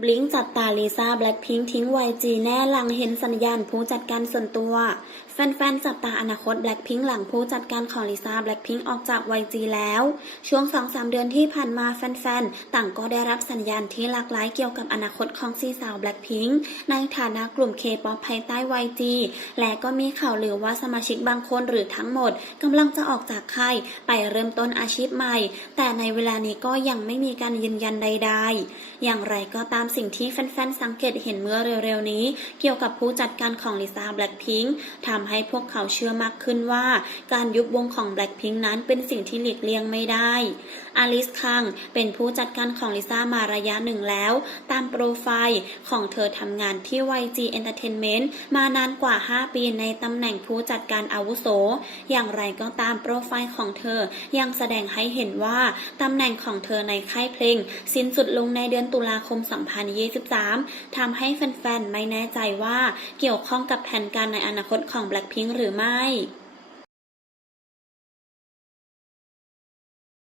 บลิงจับตาลิซ่าแบล็คพิงค์ทิ้งไวจีแน่หลังเห็นสัญญาณผู้จัดการส่วนตัว แฟนๆ จับตาอนาคตแบล็คพิงค์หลังผู้จัดการของลิซ่าแบล็คพิงค์ออกจากไวจีแล้ว ช่วง2-3เดือนที่ผ่านมาแฟนๆ ต่างก็ได้รับสัญญาณที่หลากหลายเกี่ยวกับอนาคตของซีสาวแบล็คพิงค์ในฐานะกลุ่มเคป๊อปภายใต้ไวจีและก็มีข่าวลือว่าสมาชิกบางคนหรือทั้งหมดกำลังจะออกจากค่ายไปเริ่มต้นอาชีพใหม่ แต่ในเวลานี้ก็ยังไม่มีการยืนยันใด ๆ อย่างไรก็ตามสิ่งที่แฟนๆ สังเกตเห็นเมื่อเร็วๆ นี้ เกี่ยวกับผู้จัดการของลิซ่าแบล็คพิงค์ทำให้พวกเขาเชื่อมากขึ้นว่า การยุบวงของแบล็คพิงค์นั้นเป็นสิ่งที่หลีกเลี่ยงไม่ได้อลิสคังเป็นผู้จัดการของลิซ่ามาระยะหนึ่งแล้ว ตามโปรไฟล์ของเธอทำงานที่ YG Entertainment มานานกว่า 5 ปีในตำแหน่งผู้จัดการอาวุโส อย่างไรก็ตามโปรไฟล์ของเธอยังแสดงให้เห็นว่าตำแหน่งของเธอในค่ายเพลง สิ้นสุดลงในเดือนตุลาคม 2023 ทำให้แฟนๆ ไม่แน่ใจว่าเกี่ยวข้องกับแผนการในอนาคตของ Blackpink หรือไม่